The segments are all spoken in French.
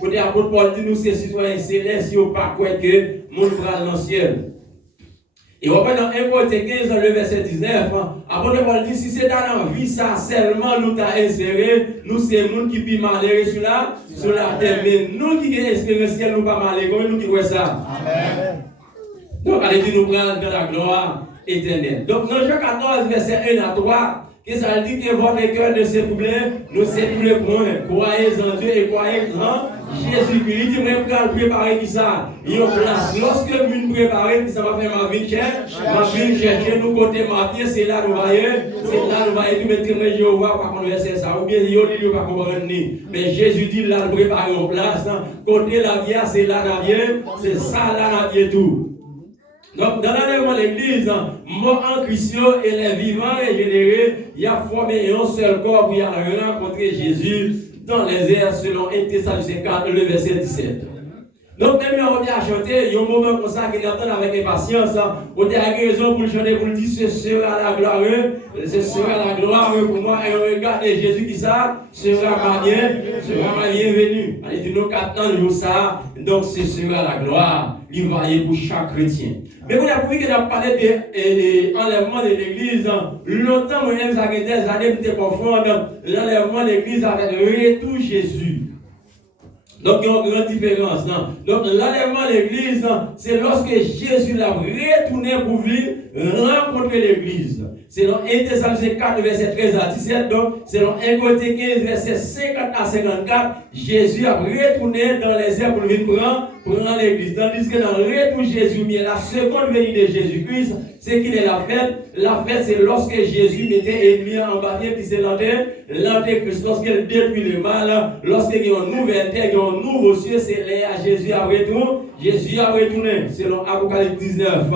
Côté apôtre Paul dit nous, c'est citoyens célestes, si on pas quoi que mon bras dans le ciel. Et on va dans 1 Corinthiens 15, dans le verset 19, apôtre Paul dit si c'est dans la vie, ça seulement nous t'a inséré, nous c'est le monde qui peut malheureux sur la terre, mais nous qui avons espéré ciel, nous pas malheureux, comment nous qui voyons ça? Amen. Donc, allez dire nous prendre dans la gloire éternelle. Donc, dans Jean 14, verset 1 à 3, que ça dit que votre cœur ne s'ébrouille, nous s'ébrouille point. Croyez en Dieu et croyez en Jésus-Christ. Il dit, même quand préparer qui ça, il y a place. Lorsque vous préparez, ça va faire ma vie chercher, nous côté Matthieu, c'est là nous voyons, tout mettre Jéhovah, par contre, verset ça, ou bien il n'y a pas comprendre. Mais Jésus dit, là, nous préparer en place, côté la vie, c'est là, la vie, c'est ça, là, la vie, tout. Donc, dans l'enlèvement de l'église, mort en Christ et les vivants régénérés, il y a formé un seul corps pour y aller rencontrer Jésus dans les airs selon 1 Thessaloniciens 4, le verset 17. Donc, même on a chanté, il y a un moment comme ça qu'il attend avec impatience. On a raison pour le chanter, pour le dire, ce sera la gloire, pour moi. Et regardez Jésus qui ça, sera ma bienvenue. Allez, dis nous qu'attendons ça, donc ce sera la gloire. Il va y pour chaque chrétien. Mais vous avez vu qu'on a parlé de l'enlèvement de l'église. Longtemps, moi-même, ça fait des années que je confondre l'enlèvement de l'église avec le retour Jésus. Donc, il y a une grande différence. Non? Donc, l'enlèvement de l'église, c'est lorsque Jésus l'a retourné pour venir rencontrer l'église. Selon 1 Thessaloniciens 4, verset 13 à 17, donc, selon 1 Corinthiens 15, verset 50 à 54, Jésus a retourné dans les airs pour venir prendre l'église. Tandis que dans le retour Jésus, mais la seconde venue de Jésus-Christ, c'est qu'il est la fête. La fête, c'est lorsque Jésus mettait Élie en baptême, qui c'est l'antéchrist, lorsqu'il détruit le mal, lorsqu'il y a une nouvelle terre, il y a un nouveau ciel, c'est là Jésus a retourné. Jésus a retourné, selon Apocalypse 19,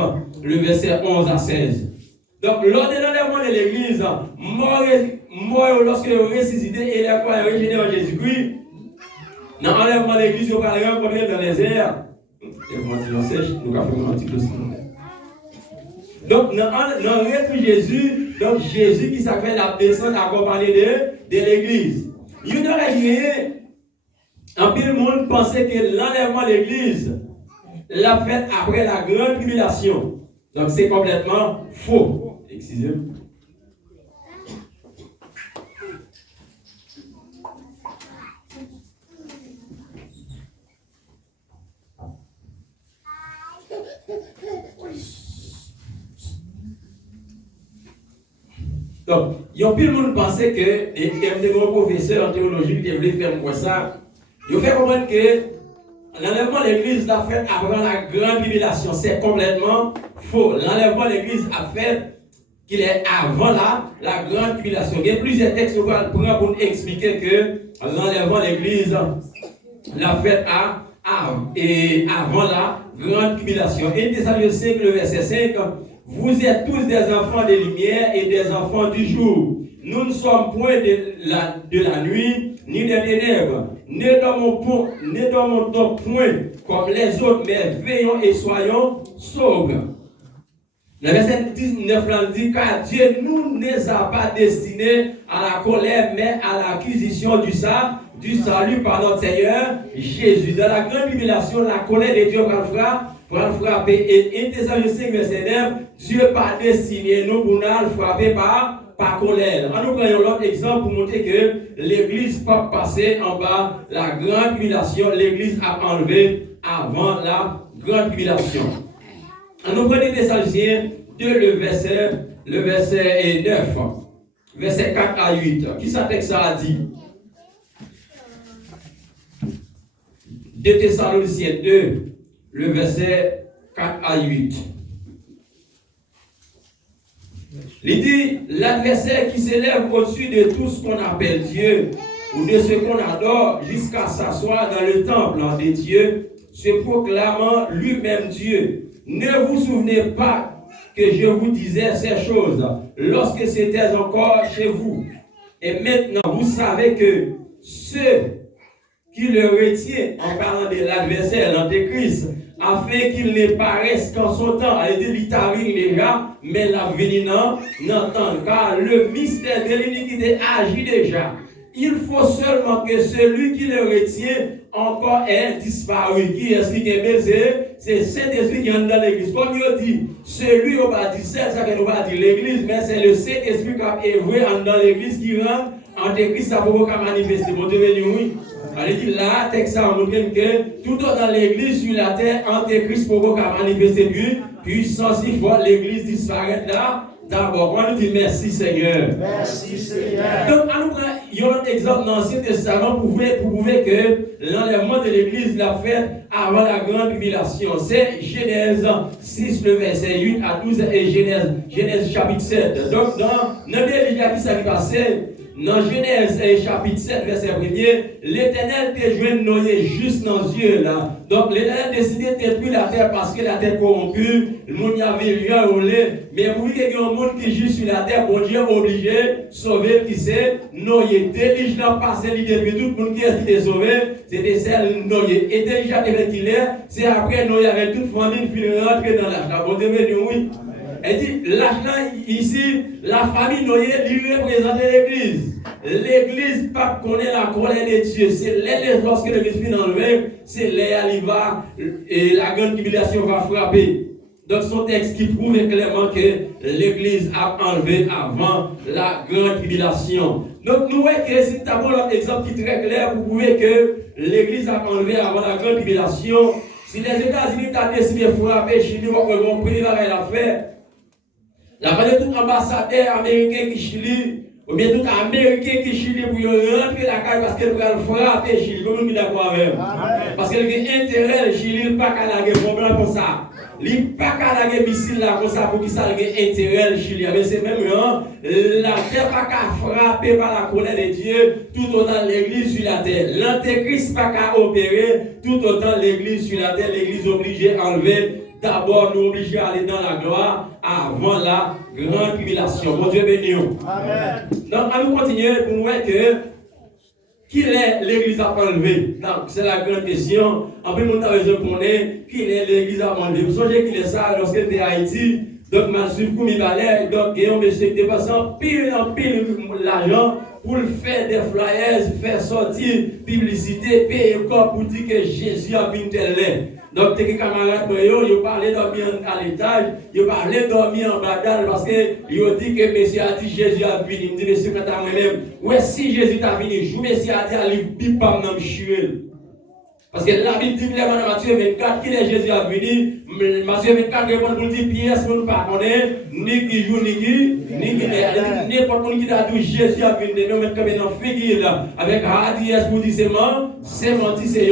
le verset 11 à 16. Donc, lors de l'enlèvement de l'église, mort lorsque vous ressuscité et les croyants régénérés en Jésus-Christ, dans l'enlèvement de l'église, vous allez rencontrer dans les airs. Et vous m'en sèche, nous avons fait un petit peu de donc, dans le retour Jésus, donc Jésus qui s'appelle la descente accompagnée de l'église. Il y aurait dit, en plus le monde pensait que l'enlèvement de l'église l'a fait après la grande tribulation. Donc, c'est complètement faux. Excusez-moi. Donc, il y a plus de monde pensait que, et des gros professeurs en théologie qui voulaient faire moi ça, ils ont fait comprendre que l'enlèvement de l'église l'a fait après la grande tribulation. C'est complètement faux. L'enlèvement de l'église a fait qu'il est avant la grande tribulation. Il y a plusieurs textes qu'on va prendre pour expliquer que l'enlèvement de l'église l'a fait avant la grande tribulation. Et Thessaloniciens 5, le verset 5, vous êtes tous des enfants de lumière et des enfants du jour. Nous ne sommes point de la nuit, ni des ténèbres. Ne dormons donc point comme les autres, mais veillons et soyons sobres. Le verset 19 là dit car Dieu nous ne a pas destinés à la colère, mais à l'acquisition du salut par notre Seigneur Jésus. Dans la grande tribulation, la colère de Dieu va le frapper. Et 1 Thessaloniciens 5, verset 9, Dieu n'a pas destiné nous pour nous frapper par colère. Nous prenons l'autre exemple pour montrer que l'église pas passée en bas la grande tribulation, l'église a enlevé avant la grande tribulation. Nous prenons Thessaloniciens 2, le verset 9, verset 4 à 8. Qui ça texte ça a dit? 2 Thessaloniciens 2, le verset 4 à 8. Il dit, l'adversaire qui s'élève au-dessus de tout ce qu'on appelle Dieu, ou de ce qu'on adore, jusqu'à s'asseoir dans le temple de Dieu, se proclamant lui-même Dieu. Ne vous souvenez pas que je vous disais ces choses lorsque c'était encore chez vous. Et maintenant, vous savez que ceux qui le retient en parlant de l'adversaire, l'antéchrist, afin qu'il ne paraisse qu'en son temps, elle dit l'Italie déjà, mais l'avenir n'entend, car le mystère de l'iniquité agit déjà. il faut seulement que celui qui le retient encore ait disparu. Qui est-ce qui est baisé? C'est Saint-Esprit qui est dans l'église. Comme il dit, celui qui va dire ça qu'on va dire l'église, mais c'est le Saint-Esprit qui a évolué dans l'église qui rend Antéchrist à pouvoir manifester. Bon Dieu béni, oui. Il dit là, texte ça montre que tout dans l'église sur la terre, Antéchrist pour manifester puis sans si fois l'église disparaît là. D'abord, on nous dit merci Seigneur. Merci Seigneur. Donc, il y a un exemple dans l'Ancien Testament pour prouver que l'enlèvement de l'église l'a fait avant la grande tribulation. C'est Genèse 6, le verset 8 à 12 et Genèse chapitre 7. Donc, dans la Bible, qui s'est passé, dans Genèse chapitre 7, verset 1er, l'Éternel t'a joué Noé juste dans les yeux là. Donc l'Éternel a décidé de détruire la terre parce que la terre corrompue, le monde n'y avait rien roulé. Mais vous voyez qu'il y a un monde qui joue sur la terre, bon Dieu est obligé de sauver qui c'est Noé. Délige n'a passé l'idée de tout le monde qui est sauvé, c'était celle Noé. Et déjà qu'il est, c'est après Noé avec toute famille qui rentre dans l'arche. Bon Dieu, oui. Elle dit, l'argent ici, la famille Noé lui représente l'église. L'église pas connaît la colère de Dieu. C'est lorsque l'église finit enlevée, c'est là et la grande tribulation va frapper. Donc son texte qui prouve clairement que l'église a enlevé avant la grande tribulation. Donc nous voyons que c'est d'abord un exemple qui est très clair pour prouver que l'église a enlevé avant la grande tribulation. Si les États-Unis ont décidé de frapper Chili, ils vont préparer l'affaire. La part de tout ambassadeur américain qui Chili, ou bien tout américain qui Chili pour rentrer la caille parce qu'elle va frapper Chili, comme nous d'accord avec. Parce qu'elle a intérêt, Chili, il n'a pas qu'à la problème comme ça. Il n'a pas qu'à la missile là comme ça pour qu'il ça ait intérêt Chili. Mais c'est même la terre pas qu'à frapper par la colère de Dieu tout autant l'église sur la terre. L'antéchrist pas qu'à opérer tout autant l'église sur la terre. L'église obligée à enlever. D'abord, nous obligés à aller dans la gloire avant la grande tribulation. Bon Dieu béni. Amen. Donc, à nous continuer pour nous voir que qui est l'église à enlever. Donc, c'est la grande question. En plus, nous avons besoin de connaître qui est l'église à enlever. Vous savez qu'il est ça lorsqu'il était à Haïti. Donc, ma suivi pour mes balais. Donc, il y a un monsieur qui dépasse en pile l'argent pour faire des flyers, faire sortir publicité, payer corps pour dire que Jésus a vu tel lait. Donc, tes camarades, ils parlaient dormir à l'étage, ils parlaient dormir en badal parce qu'ils ont dit que Messie a dit Jésus a venu. Il me dit, Monsieur, quand moi-même, ouais, si Jésus t'a venu, je Messie a dit à lui, pipam dans le chuel. Parce que la Bible dit clairement dans Matthieu 24, qui est Jésus a venu, Matthieu 24 répond pour dire, pièce que nous ne connaissons, ni qui joue, ni qui n'importe qui a dit Jésus a venu, nous mettons comme dans figure là, avec Hadies pour dire c'est menti, c'est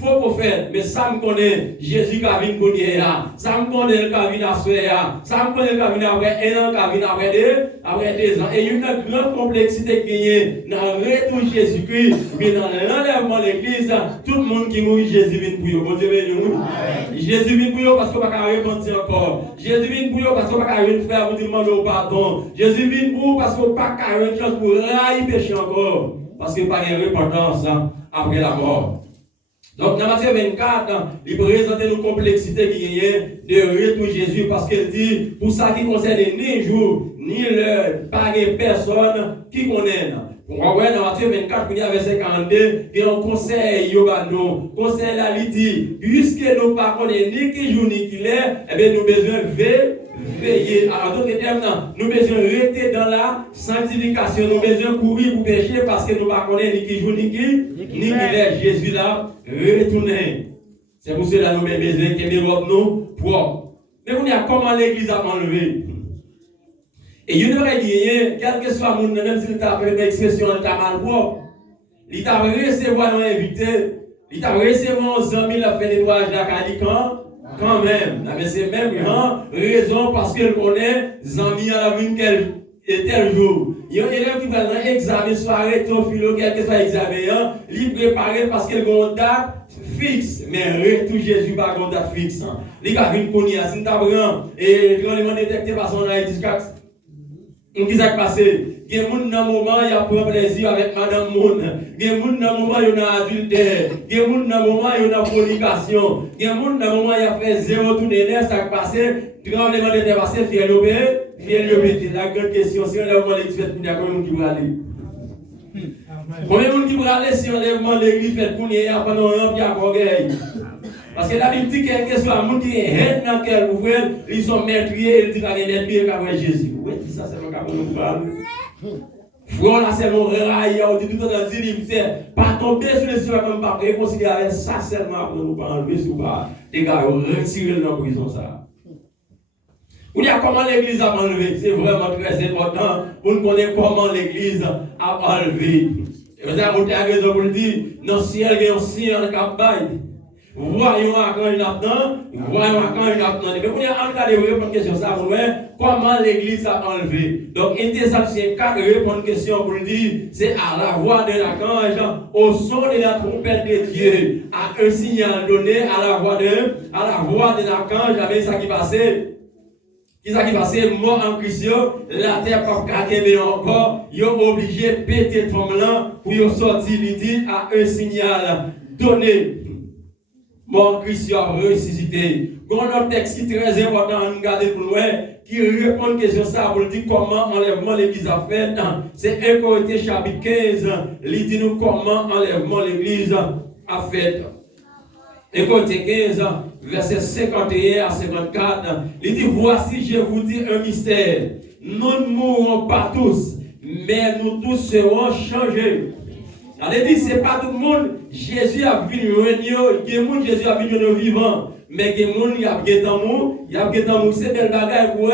faux prophète, mais ça me connaît Jésus qui a venu pour dire ça me connaît qui a venu à soir, ça me connaît qui a venu après 1 an, qui a venu après 2 ans. Et il y a une grande complexité qui est dans le retour de Jésus-Christ, mais dans l'enlèvement de l'église, tout le monde qui mourit, Jésus vient pour eux. Bon Dieu béni. Jésus vient pour eux parce qu'on ne peut pas repentir encore. Jésus vient pour eux parce qu'on ne peut pas faire vous demander pardon. Jésus vient pour eux parce qu'on ne peut pas avoir une chance pour railler péché encore. Parce qu'il n'y a pas de repentance après la mort. Donc, dans Matthieu 24, il présente une complexité qui est de retour Jésus parce qu'il dit, pour ça qui concerne ni jour, ni l'heure, pas de personne qui connaît. On va voir dans Matthieu 24, verset 42, il y a un conseil, conseil là, il dit, puisque nous ne connaissons ni qui jour ni qui l'heure, eh bien, nous avons besoin de veiller. En d'autres termes, nous avons besoin de rester dans la sanctification, nous avons besoin de courir pour pécher parce que nous ne connaissons ni qui jour ni qui l'heure. Jésus là, retourner. C'est pour cela que nous avons besoin de nous propres. Mais on a comment l'église a enlevé. Et il aurait dit, quel que soit le monde, même s'il t'a fait une expression, il t'a mal propre, il t'a recevoir un invité, il t'a recevoir un ami, il a fait nettoyage de la calican, quand même. Mais c'est même raison parce qu'il connaît, les amis à la vie tel jour. Il y a un élève qui va dans l'examen, soirée, ton philo, quel que soit l'examen, il prépare parce qu'il a une date fixe. Mais retour Jésus pas une date fixe. Il a vu une si nous avons et quand il m'a détecté par son Haïti, qu'est-ce qui s'est passé? Il y a des gens dans le moment, il y a pris plaisir avec Madame Moun. Il y a des gens dans le moment, il y a adultère. Il y a des gens dans le moment, il y a fornication. Il y a des gens dans le moment, il y a fait zéro tout de ça qui passé. Tremblement de terre passé, fier l'obé. La grande question, c'est un moment d'expert pour dire comment qui va aller. Combien de monde qui va laisser enlèvement de l'église fait pour nous pendant un an, puis à Corbeil? Parce que la Bible dit que soit un monde qui est haine dans quel ouvrier, ils sont meurtriers, ils disent qu'ils sont meurtriers qu'avant Jésus. Oui, ça c'est le cas pour nous parler. Frère, là c'est mon rail, on dit tout le temps, c'est pas tomber sur les cieux comme pas considérer ça seulement pour nous pas enlever sous pas. Les gars, retirer dans la prison ça. Vous dites comment l'église a enlevé, c'est vraiment très important pour nous connaître comment l'église a enlevé. Et vous avez raison pour le dire, dans le ciel, il y a un signe en campagne. Voyons à quand il attend, voyons à quand il attend. Mais vous avez répondre à une question, ça, vous voyez, comment l'église a enlevé. Donc, Thessaloniciens 4 répond à une question pour le dire, c'est à la voix de l'archange, au son de la trompette de Dieu, à un signal donné à la voix de l'archange, avec ça qui passait. Qui ça qui passait, mort en Christ, la terre pas qu'à encore, ils ont obligé de péter tremblant pour y sortir l'idée à un signal donné. Mon Christ a ressuscité. Il y a un texte qui est très important à nous garder pour loin, qui répond à une question ça pour dire comment enlèvement l'église a fait. C'est 1 Corinthiens chapitre 15. Il dit nous comment enlèvement l'église a fait. 1 Corinthiens 15, verset 51 à 54. Il dit voici, je vous dis un mystère. Nous ne mourrons pas tous, mais nous tous serons changés. Elle dit, ce n'est pas tout le monde. Jésus a venu réunir. Il y a des gens, Jésus a venu nos vivants. Mais il y a des gens qui ont été amour. Il y a des gens qui ont belle bagaille pour eux.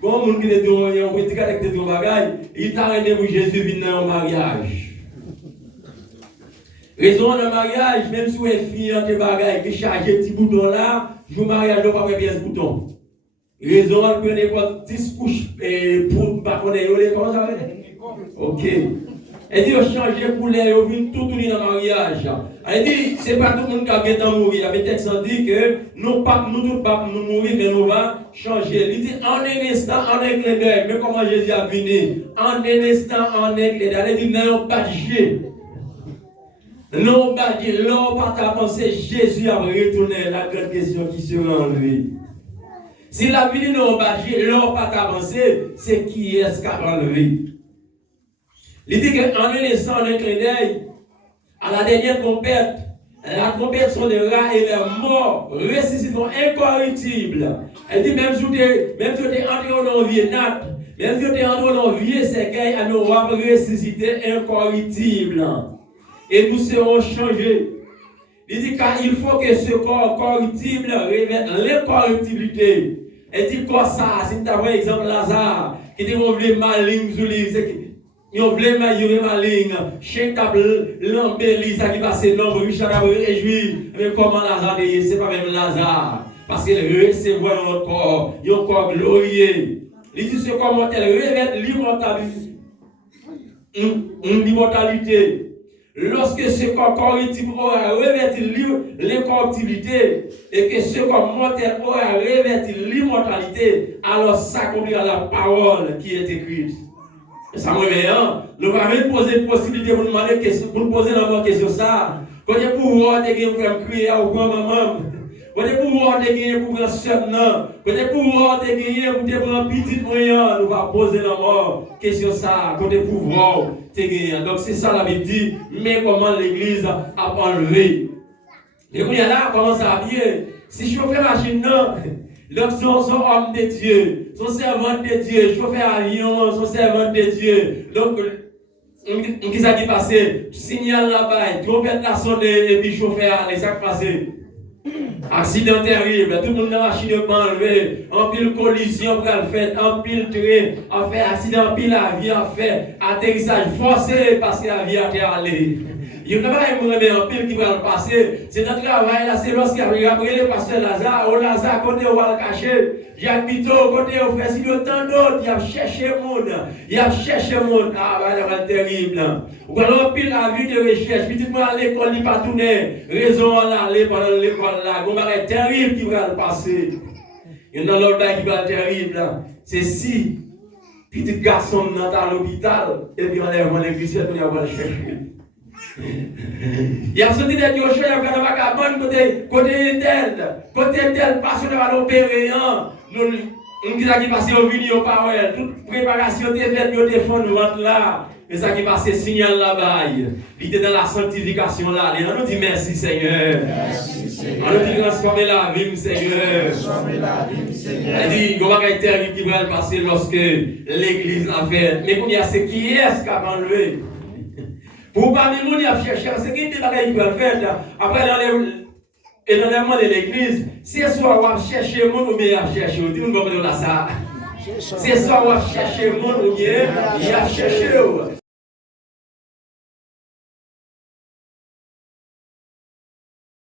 Quand les gens qui ont été dans bagaille, il t'a arrêté pour Jésus venir dans un mariage. Raison d'un mariage, même si vous êtes fille dans tes bagailles, qui charge un petit bouton là, je vous mariage, je ne vais pas bien ce bouton. Raison, elle prenait pas 10 couches pour ne pas connaître. Comment ça va? Ok. Elle dit, on change de couleur, on vient tout tourner dans le mariage. Elle dit, ce n'est pas tout le monde qui a bien mourir. Mais le texte dit que nous ne tous pas nous mourir, mais nous allons changer. Il dit, en un instant, en un clin d'œil. Mais comment Jésus a venu? En un instant, en un clin d'œil. Elle dit, non, pas de Jésus. Non, pas de Jésus. Non, pas de penser. Jésus a retourné la grande question qui sera en lui. Si la vie non pas de Jésus, non, pas d'avancer, c'est qui est-ce qui a enlevé? Il dit qu'en un instant, en un clin d'œil, à la dernière trompette, la trompette sont des rats et les morts ressusciteront incorruptibles. Elle dit même si tu es entré dans le vieux nat, même si tu es entré dans le vieux cercueil, elle nous va ressusciter incorruptible. Et nous serons changés. Il dit car il faut que ce corps corruptible revête l'incorruptibilité. Elle dit quoi ça? Si tu as par exemple Lazare, qui dit qu'on voulait malign sur lui, ils ont voulu malign, chaque table l'embellie, ça qui passe l'homme, Richard a réjoui. Mais comment Lazare dit? Ce n'est pas même Lazare. Parce qu'il recevait notre corps, il a un corps glorieux. Il dit ce corps mortel revête l'immortalité. Lorsque ce corps corruptible aura revêtu l'incorruptibilité et que ce corps mortel aura revêtu l'immortalité, alors s'accomplira la parole qui est écrite. Ça me met, nous allons poser une possibilité pour nous demander pour nous poser la question ça. Quand il pouvoir de gagner pour crier au grand maman, quand il pouvoir de gagner pour grand soeur non, quand il pouvoir de gagner pour te prendre petit moyen, nous allons poser la mort question ça. Quand il pouvoir de gagner. Donc c'est ça la Bible dit. Mais comment l'Église a enlevé? Et vous là, comment ça va bien? Si je fais machine non. Donc, son homme de Dieu, son servant de Dieu, chauffeur avion, son servant de Dieu. Donc, qu'est-ce qui est passé? Signal là-bas, trompette la sonde et puis chauffeur, et ça qui est passé. Accident terrible, tout le monde dans la machine de enlevé, en pile collision pour le faire, en pile train, en fait accident, en pile avion, en fait atterrissage forcé parce que l'avion est allé. Il n'y a pas un pile qui va le passer. C'est notre travail là, c'est lorsqu'il y a après le pasteur Lazare, au Lazare, côté où va le cacher. Jacques Pito, côté où frère Sido, tant d'autres, il a cherché le monde. Il a cherché le monde. Ah, voilà, terrible. Ou alors, pile la vie de recherche, petit moi à l'école, il pas tourné. Raison à aller pendant l'école là. On va être terrible qui va le passer. Il y en a l'autre qui va être terrible. C'est si, petit garçon dans l'hôpital, et puis on lève mon église, on va le chercher. Il y a sorti des diochets, il y a un vagabond côté tel, passionné à l'opérer. On dit ça qui passe au vini au parole, toute préparation est faite, au téléphone là. Et ça qui passe signal là-bas. Il est dans la sanctification là. On nous dit merci Seigneur. Merci Seigneur. On nous dit transformer la vie Seigneur. Transformer la vie Seigneur. Il dit, comment est terrible qui va passer lorsque l'église l'a fait. Mais pour dire, c'est qui est-ce qui a enlevé? Pour parmi nous, il a cherché, c'est qui est-ce qui va faire. Après, dans les de l'église, c'est soit on va chercher le monde ou bien on va chercher. Dis-nous comment on a ça. C'est soit on va chercher le monde ou bien on va chercher.